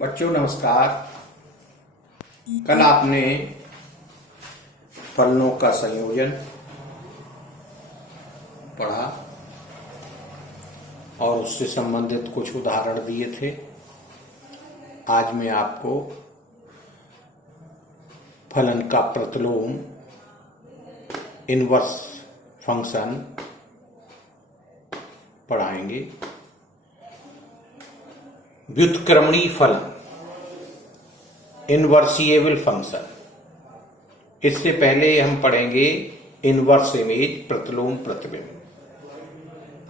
बच्चों नमस्कार। कल आपने फलनों का संयोजन पढ़ा और उससे संबंधित कुछ उदाहरण दिए थे। आज मैं आपको फलन का प्रतिलोम इनवर्स फंक्शन पढ़ाएंगे। व्युत्क्रमणीय फलन इनवर्सिएबल फंक्शन। इससे पहले हम पढ़ेंगे इनवर्स इमेज प्रतिलोम प्रतिबिंब।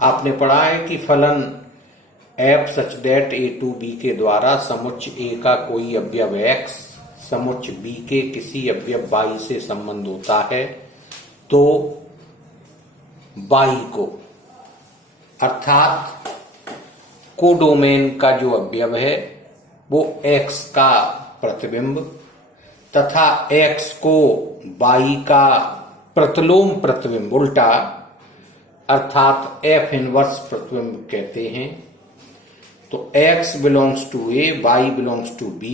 आपने पढ़ा है कि फलन f such that a to b के द्वारा समुच्चय a का कोई अवयव x समुच्चय b के किसी अवयव y से संबंध होता है तो y को अर्थात कोडोमेन का जो अवयव है वो x का प्रतिबिंब तथा x को y का प्रतिलोम प्रतिबिंब उल्टा अर्थात f इनवर्स प्रतिबिंब कहते हैं। तो x belongs to a, y belongs to b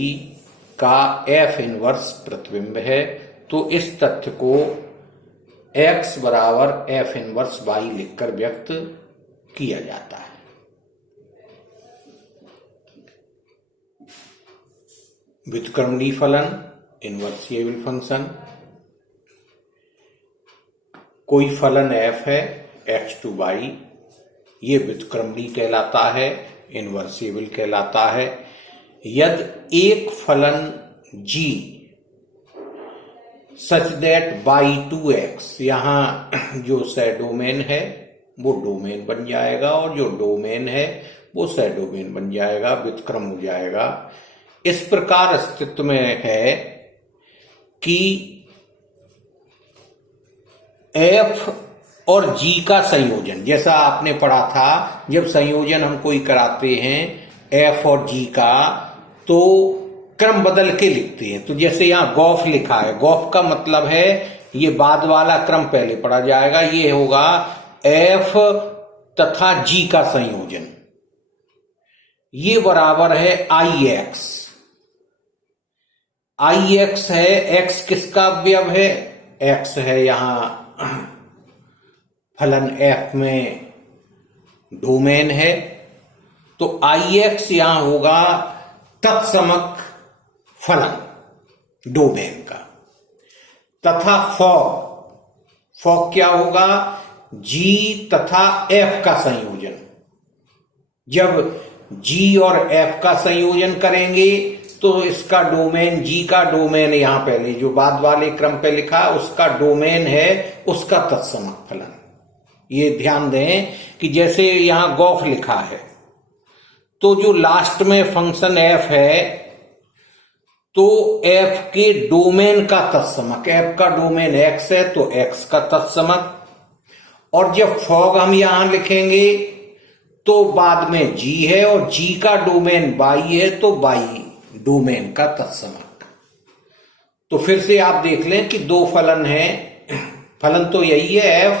का f इनवर्स प्रतिबिंब है। तो इस तथ्य को x बराबर f इनवर्स y लिखकर व्यक्त किया जाता है। व्युत्क्रमणीय फलन इनवर्सिएबल फंक्शन। कोई फलन f है x टू y, ये व्युत्क्रमणीय कहलाता है, इनवर्सिएबल कहलाता है। यदि एक फलन g such that y to x, यहां जो सैडोमेन है वो डोमेन बन जाएगा और जो डोमेन है वो सैडोमेन बन जाएगा, व्युत्क्रम हो जाएगा। इस प्रकार अस्तित्व में है कि f और g का संयोजन, जैसा आपने पढ़ा था जब संयोजन हम कोई कराते हैं f और g का तो क्रम बदल के लिखते हैं। तो जैसे यहां गॉफ लिखा है, गॉफ का मतलब है ये बाद वाला क्रम पहले पढ़ा जाएगा। ये होगा f तथा g का संयोजन, ये बराबर है ix। ix है, x किसका अवयव है? x है यहां फलन f में डोमेन है। तो ix यहां होगा तत्समक फलन डोमेन का। तथा फॉग क्या होगा? g तथा f का संयोजन। जब g और f का संयोजन करेंगे तो इसका डोमेन, g का डोमेन यहां पहले जो बाद वाले क्रम पे लिखा उसका डोमेन है उसका तत्समक फलन। ये ध्यान दें कि जैसे यहां गॉफ लिखा है तो जो लास्ट में फंक्शन f है तो f के डोमेन का तत्समक, f का डोमेन x है तो x का तत्समक। और जब फॉग हम यहां लिखेंगे तो बाद में g है और g का डोमेन y है तो y डोमेन का तत्समक। तो फिर से आप देख लें कि दो फलन हैं, फलन तो यही है f।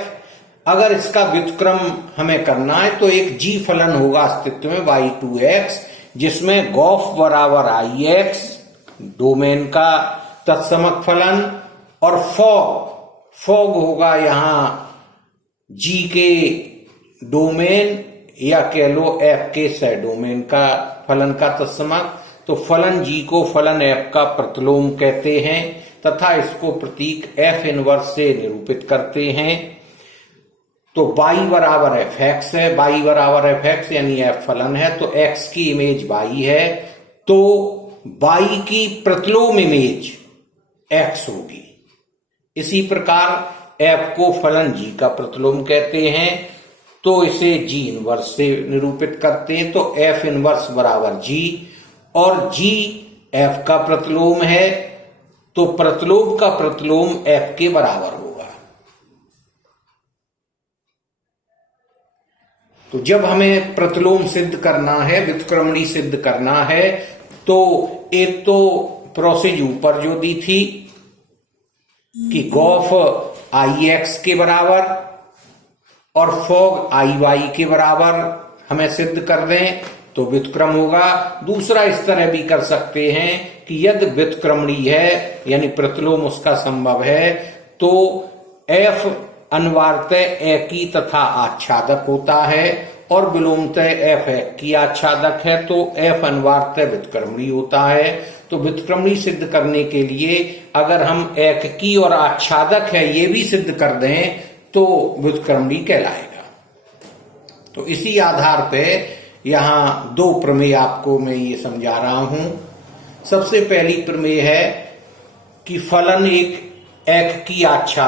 अगर इसका व्युत्क्रम हमें करना है तो एक g फलन होगा अस्तित्व में y टू x, जिसमें गॉफ बराबर ix डोमेन का तत्समक फलन और फॉग होगा यहां g के डोमेन या कह लो f के सैडोमेन का फलन का तत्समक। तो फलन g को फलन f का प्रतिलोम कहते हैं तथा इसको प्रतीक f इनवर्स से निरूपित करते हैं। तो y बराबर fx है, y बराबर fx यानी f फलन है तो x की इमेज y है तो y की प्रतिलोम इमेज x होगी। इसी प्रकार f को फलन g का प्रतिलोम कहते हैं तो इसे g इनवर्स से निरूपित करते हैं। तो f इनवर्स बराबर g और g f का प्रतिलोम है तो प्रतिलोम का प्रतिलोम f के बराबर होगा। तो जब हमें प्रतिलोम सिद्ध करना है, व्युत्क्रमणीय सिद्ध करना है तो एक तो प्रोसेज ऊपर जो दी थी कि गॉफ ix के बराबर और फॉग iy के बराबर हमें सिद्ध कर दें तो व्युत्क्रम होगा। दूसरा इस तरह भी कर सकते हैं कि यदि व्युत्क्रमणी है यानी प्रतिलोम उसका संभव है तो F अनिवार्यतः एकी तथा आच्छादक होता है और विलोमतः F की आच्छादक है तो F अनिवार्यतः व्युत्क्रमणी होता है। तो व्युत्क्रमणी सिद्ध करने के लिए अगर हम एककी और आच्छादक है ये भी सिद्ध कर दें तो व्युत्क्रमणी कहलाएगा। तो इसी आधार पे यहां दो प्रमेय आपको मैं ये समझा रहा हूं। सबसे पहली प्रमेय है कि फलन एक एककी आच्छादक